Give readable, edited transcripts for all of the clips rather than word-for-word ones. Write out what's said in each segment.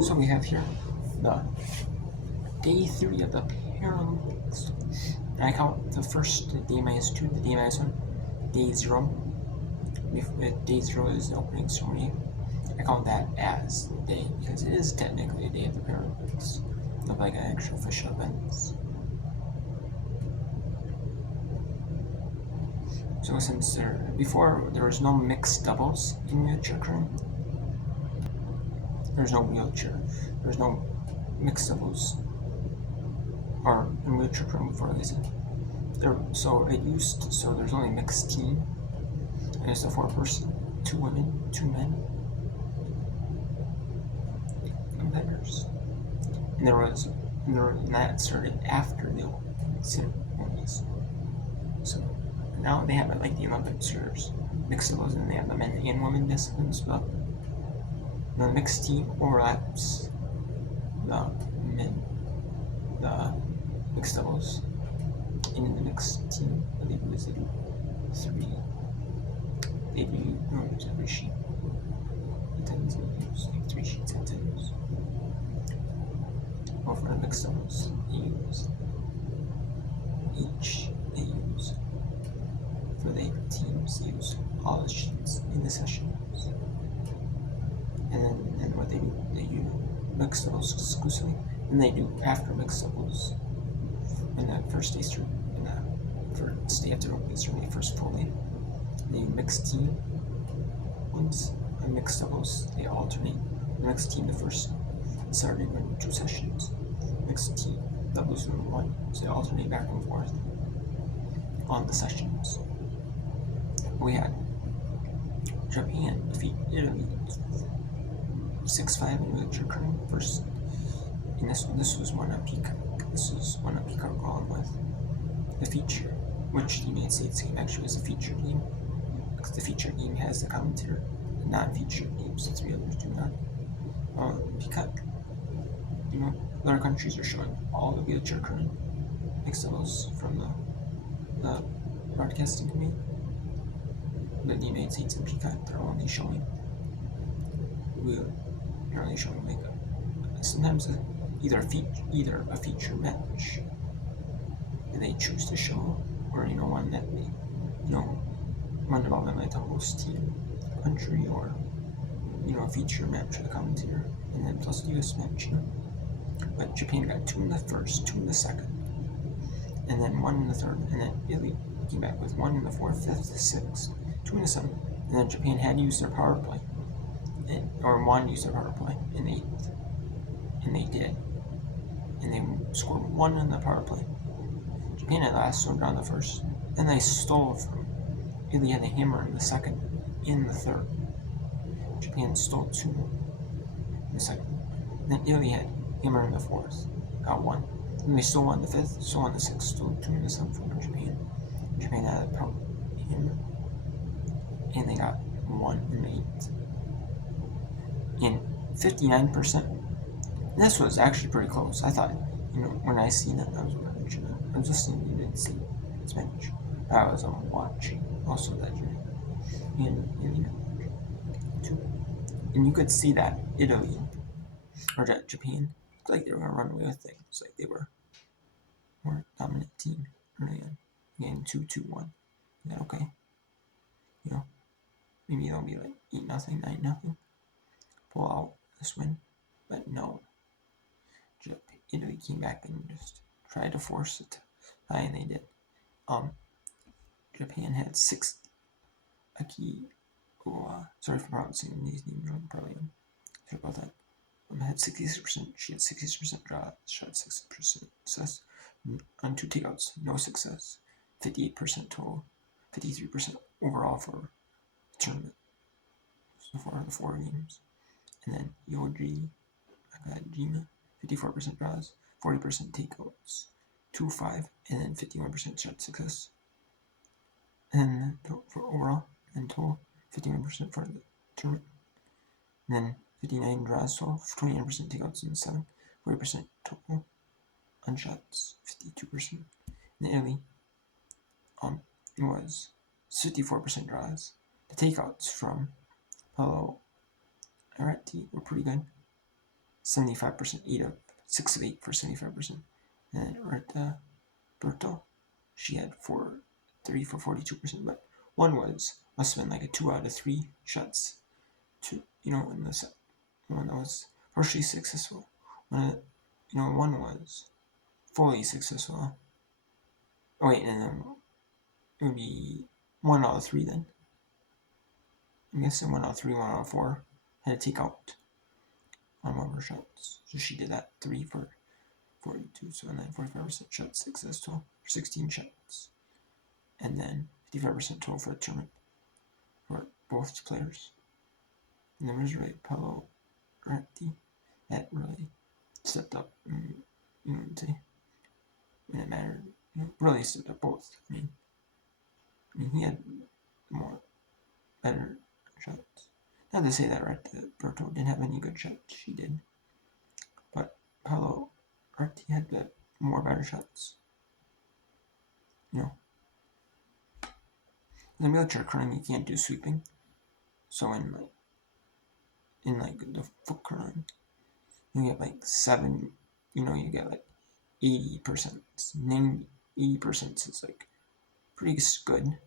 So we have here the day 3 of the Paralympics. And I count the first, the day minus 2, the day minus 1, day 0. If day 0 is the opening ceremony, I count that as the day because it is technically a day of the Paralympics, not like an actual official event. So since before there was no mixed doubles in wheelchair curling, there's no wheelchair, there's no mixed doubles, or in wheelchair curling before they said. So there's only mixed team, and it's a 4-person, 2 women, 2 men competitors, and that started after the ceremonies. So now they have it like the Olympics, there's mixed doubles, and they have the men and women disciplines, but the mixed team overlaps the mixed doubles. In the mixed team, I believe it was they do 3. They do every sheet. The tens they use like 3 sheets at times. Well, for the mixed doubles, they use for the teams, they use all the sheets in the sessions. And then what they do, they do mixed doubles exclusively, and they do after mixed doubles in that first day through, in that first day after the first full day, they do mixed team ones and mixed doubles. They alternate. The mixed team, the first Saturday run 2 sessions. Mixed team doubles run 1, so they alternate back and forth on the sessions. We had Japan defeat Italy 6-5 in wheelchair curling first. And this was one of Peacock. This was one of Peacock along with the feature, which the United States team actually was a feature team, because the feature team has the commentator. The non-featured teams, the 3 others do not. Peacock, other countries are showing all the wheelchair curling mixed doubles from the broadcasting committee. But the United States and Peacock, they're only showing like sometimes either a feature match that they choose to show, or one that they one involving like the host team country, or a feature match for the commentator, and then plus the US match. But Japan got 2 in the first, 2 in the second, and then 1 in the third, and then Italy came back with 1 in the 4th, 5th, 6th, 2 in the 7th, and then Japan had to use their power play, or wanted to use their power play in the 8th, and they did, and they scored 1 in the power play. Japan at last slowed down the first, then they stole from Italy, had a hammer in the second, in the third. Japan stole 2 in the second, and then Italy had hammer in the 4th, got 1. And they still won the 5th, still won the 6th, still 2 in the 7th for Japan. Japan had a power hammer, and they got 1 in the 8th. And 59%. And this was actually pretty close. I thought, when I seen it, I was listening, you didn't see Spanish. I was watching also that journey. And you could see that Italy, or that Japan, looked like they were going to run away with things. Like they were more dominant team early on. Game 2-2-1. Is that okay? Maybe it'll be like 8-0, 9-0. Pull out this win. But no. Italy came back and just tried to force it high, and they did. Japan had 6 sorry for pronouncing these names wrong, probably. Sorry about that. Had 66%. She had 66% draw, shot 60% success on 2 takeouts, no success. 58% total, 53% overall for the tournament. So far, the 4 games. And then Yoji Nakajima, 54% draws, 40% takeouts, 2-5, and then 51% shot success. And for overall, and total, 51% for the tournament. And then 59 draws, so 29% takeouts in the 7th, 40% total on shots, 52%. In Italy, it was 54% draws. The takeouts from Paolo Aretti were pretty good. 75%, 6 of 8 for 75%. And Rita Berto, she had 3 for 42%, but one must have been like a 2 out of 3 shots. In the set, one that was partially successful. One was fully successful. Oh wait, and then it would be 1 out of 3 then. I'm guessing 1 out of 3, 1 out of 4 had to take out on one of her shots. So she did that 3 for 42, so and then 45% shot success total for 16 shots. And then 55% total for the tournament for both players. And then there's really Paolo Retti that really stepped up and, when it mattered. Really stepped up both. I mean he had more better shots. Not to say that Berto didn't have any good shots. She did. But Paolo Retti had the more better shots. In the wheelchair curling, you can't do sweeping. So in the foot curling, you get like 7. You get like 80%. 80% is like pretty good.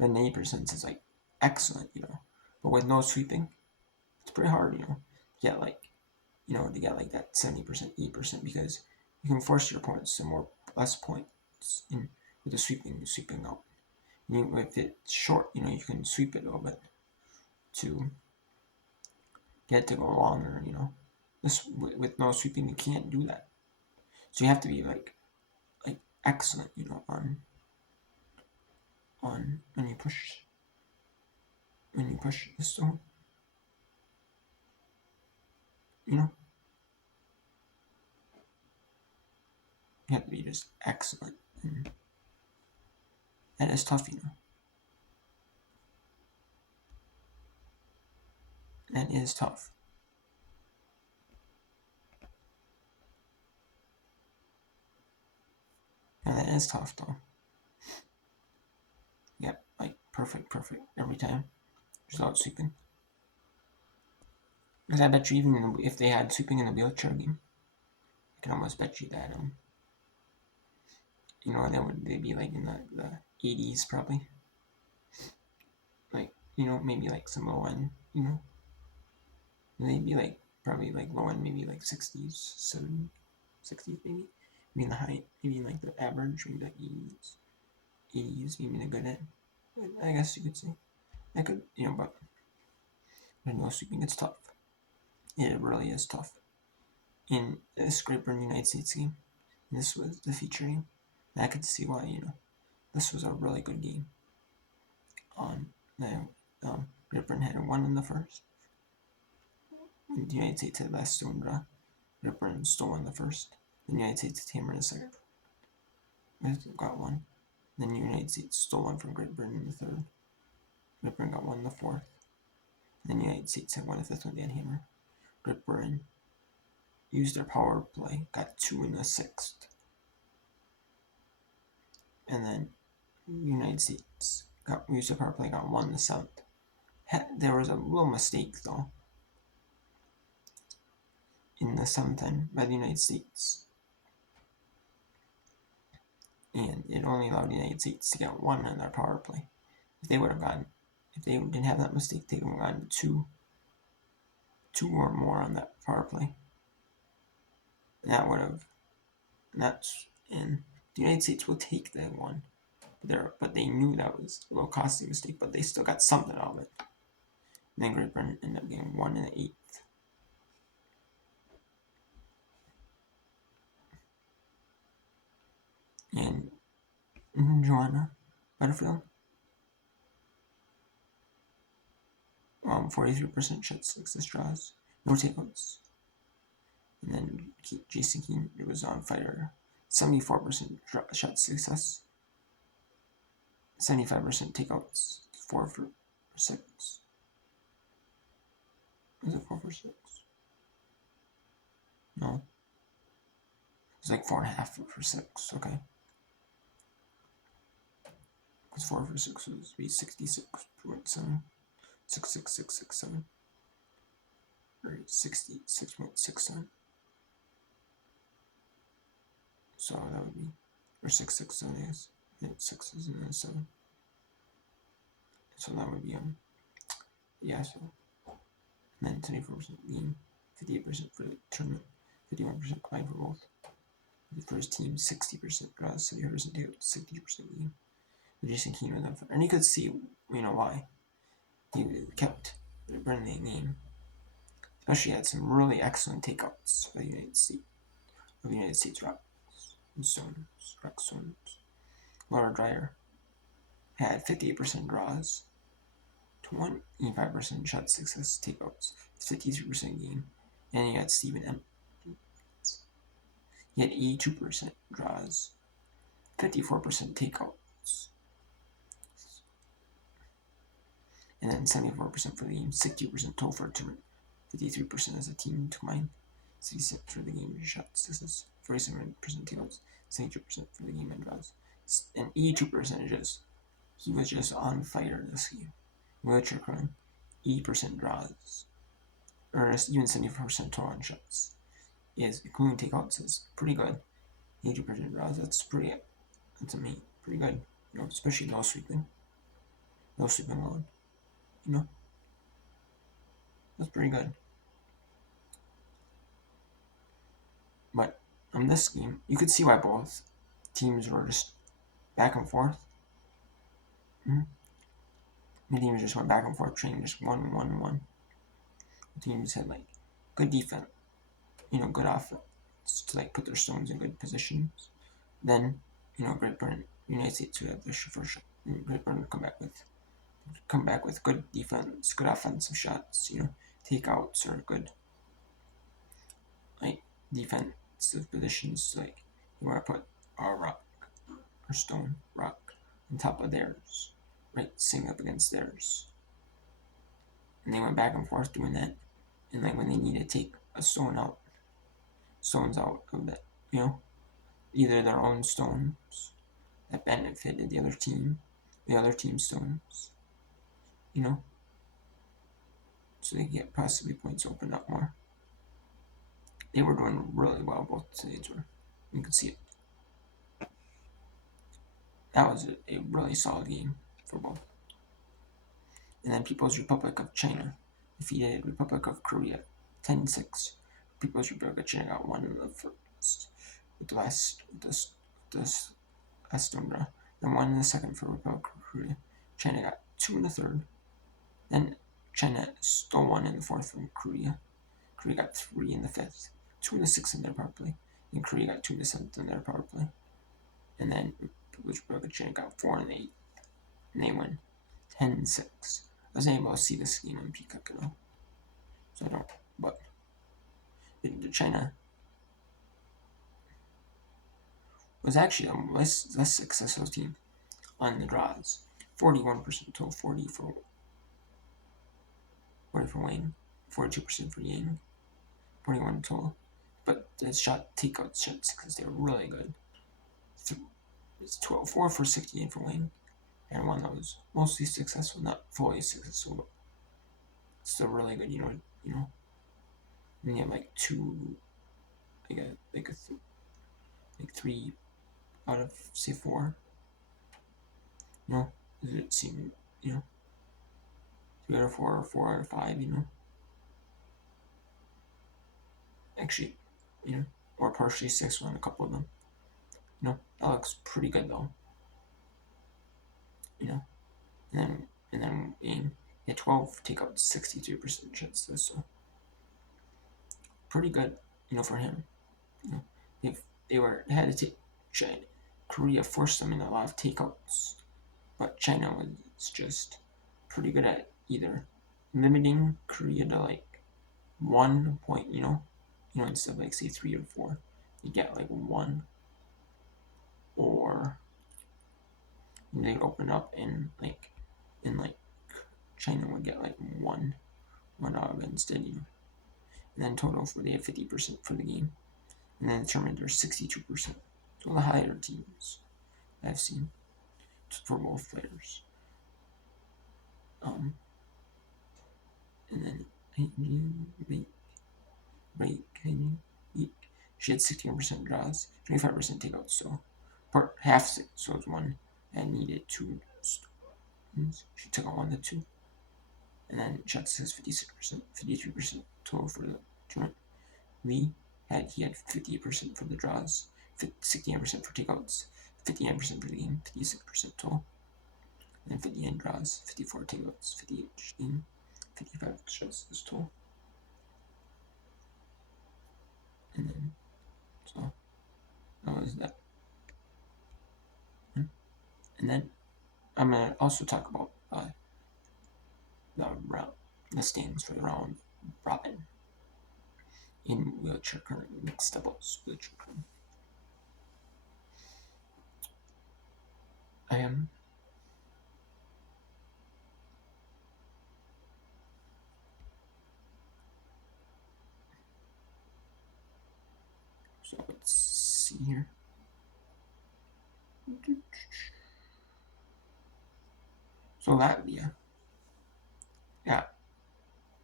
Then 80% is like excellent. But with no sweeping, it's pretty hard. To get like that 70%, 80% because you can force your opponents to less points with the sweeping out. If it's short, you can sweep it a little bit to get it to go longer. This with no sweeping, you can't do that. So you have to be like excellent, on when you push the stone. You have to be just excellent, and that is tough. That is tough. Yeah, that is tough though. Yep, like perfect every time without sweeping. Because I bet you even if they had sweeping in the wheelchair game, I can almost bet you that they'd be like in the 80s probably. Like maybe like some low end. They'd be like probably like low end, maybe like 60s, 70s, 60s maybe. Maybe in the high, maybe in like the average, maybe like 80s, maybe the good end. But I guess you could say. I could, but no sweeping, it's tough. It really is tough. In this Great Britain United States game, this was the feature game. And I could see why, this was a really good game. Great Britain had 1 in the first. The United States had last stone draw. Great Britain still won the first. The United States hammered the second. Got 1. Then the United States stole 1 from Great Britain in the third. Great Britain got 1 in the fourth. Then the United States had 1 in the fifth when they had hammer. Great Britain used their power play, got 2 in the sixth. And then the United States used their power play, got 1 in the seventh. There was a little mistake though in the seventh end by the United States. And it only allowed the United States to get 1 in their power play. If they didn't have that mistake, they would have gotten 2 or more on that power play. And the United States will take that 1. But they knew that was a little costly mistake, but they still got something out of it. And then Great Britain ended up getting 1 in the 8th. And Joanna Butterfield, 43% shot success draws, no takeouts. And then Jason Keane, it was on fighter, 74% shot success, 75% takeouts, 4 for 6. Was it 4 for 6? No. It was like 4.5 for 6, okay. Because 4 for 6 would be 66.7. 66667. or 66.67. So that would be, or 667, I guess. Sixes and then 7. So that would be yeah. So and then 24% game, 58% for the tournament, 51% combined for both. The first team 60% draws, 70% take 60% game. Jason Keane was unfair, and you could see why he kept running the game. Especially had some really excellent takeouts for the United States Rocks and Stones. Laura Dreyer had 58% draws, 25% shot success takeouts, 53% game, and you had Stephen M. He had 82% draws, 54% takeouts, and then 74% for the game, 60% total for a tournament, 53% as a team combined, 66% for the game shot success, 47% takeouts, 72% for the game and draws, and 82% he was just on fire this game. Wheelchair Crown, 80% draws, or even 74% total on shots. Is including takeouts is pretty good. 80% draws, that's amazing, pretty good. Especially no sweeping alone. That's pretty good. But on this game, you could see why both teams were just back and forth. The teams just went back and forth, trading just one. The teams had good defense, good offense to put their stones in good positions. Then, Great Britain, United States would have their first shot. Great Britain would come back with good defense, good offensive shots, takeouts or good defensive positions. You want to put our rock or stone rock on top of theirs, right, sing up against theirs. And they went back and forth doing that. And when they needed to take a stones out of that, either their own stones that benefited the other team's stones, so they get possibly points open up more. They were doing really well, both sides were. You could see it. That was a really solid game for both. And then People's Republic of China defeated Republic of Korea 10-6. People's Republic of China got one in the first with the last stone draw, then one in the second for Republic of Korea. China got 2 in the third. Then China stole 1 in the fourth from Korea. Korea got 3 in the fifth, 2 in the sixth in their power play, and Korea got 2 in the seventh in their power play. And then People's Republic of China got 4 in the eighth, and they win 10-6. I wasn't able to see this game on Peacock at all, so I don't. But China was actually a less successful team on the draws. 41% total, 40 for Wayne, 42% for Yang, 41 total. But the takeout shots, because they were really good. It's 4 for 68 for Wayne, and one that was mostly successful, not fully successful, but still really good. And you have 2, 3 out of say 4. Does it seem 3 out of 4 or 4 out of 5? Actually, or partially 6 on a couple of them. That looks pretty good though. And then he had 12 takeouts, 63% shots. So pretty good, for him. They had to take China. Korea forced them into a lot of takeouts, but China was just pretty good at either limiting Korea to 1 point, instead of say 3 or 4, you get 1, or they open up and China would get 1 out of it instead, And then total they had 50% for the game, and then the tournament there's 62%. So the higher teams I've seen for both players. And then she had 16% draws, 25% takeouts. So, part half, so it was one, and needed 2 stones. She took on 1 to 2. And then shots has 56%, 53% total for the tournament. Lee he had 58% for the draws, 69% for takeouts, 59% for the game, 56% total, and then 59 draws, 54 takeouts, 58 game, 55 shots is total. And then, so, that was that. And then, I'm going to also talk about the standings for the round robin in wheelchair current, mixed doubles wheelchair current. So let's see here. So Latvia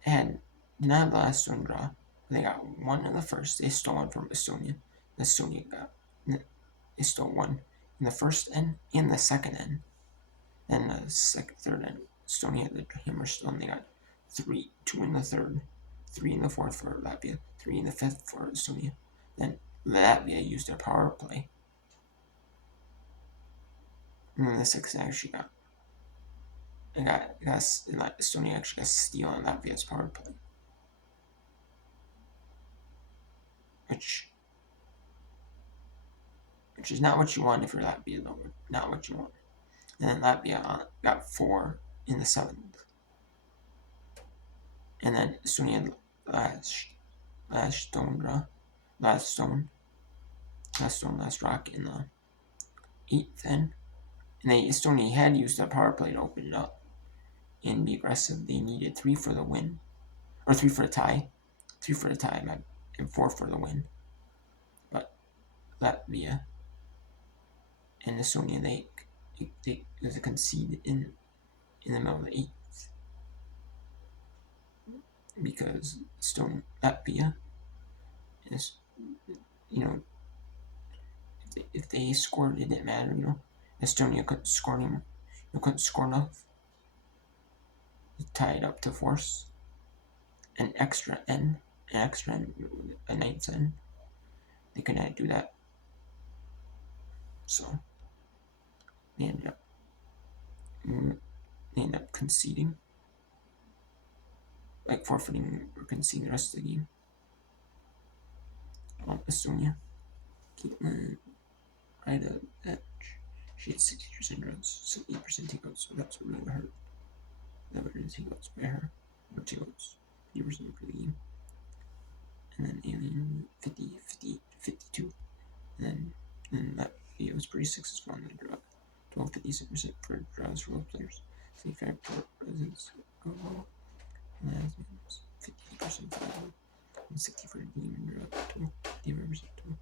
had not the last stone draw. They got 1 in the first. They stole 1 from Estonia. They stole 1 in the first end and the second end. And the third end, Estonia had the hammer stone. They got 2 in the third, 3 in the fourth for Latvia, 3 in the fifth for Estonia. Then Latvia used their power play. And then the sixth actually Estonia actually got steal on Latvia's power play. Which is not what you want if you're Latvia, though. Not what you want. And then Latvia got 4 in the 7th. And then Estonia last rock in the 8th end. And Estonia had used their power play to open it up and be aggressive. They needed 3 for the win, or 3 for the tie, and 4 for the win. But Latvia and Estonia, they was a concede in the middle of the 8th because Latvia is, if they scored, it didn't matter. Estonia couldn't score anymore. Couldn't score enough. It tied up to force an extra end, a 9th end. They couldn't do that. So they ended up conceding, like forfeiting or conceding the rest of the game. Estonia, Caitlin, right at she had 60% runs, 78% takeouts, so that's what really hurt. That would really takeouts by her. No takeouts, 50% for the game. And then Alien 50, 52. And that video was pretty successful on the draw. 56% for draws for both players. 75% for residents go low. And that was 50% for them. And 60 for the game and draw. 55% total.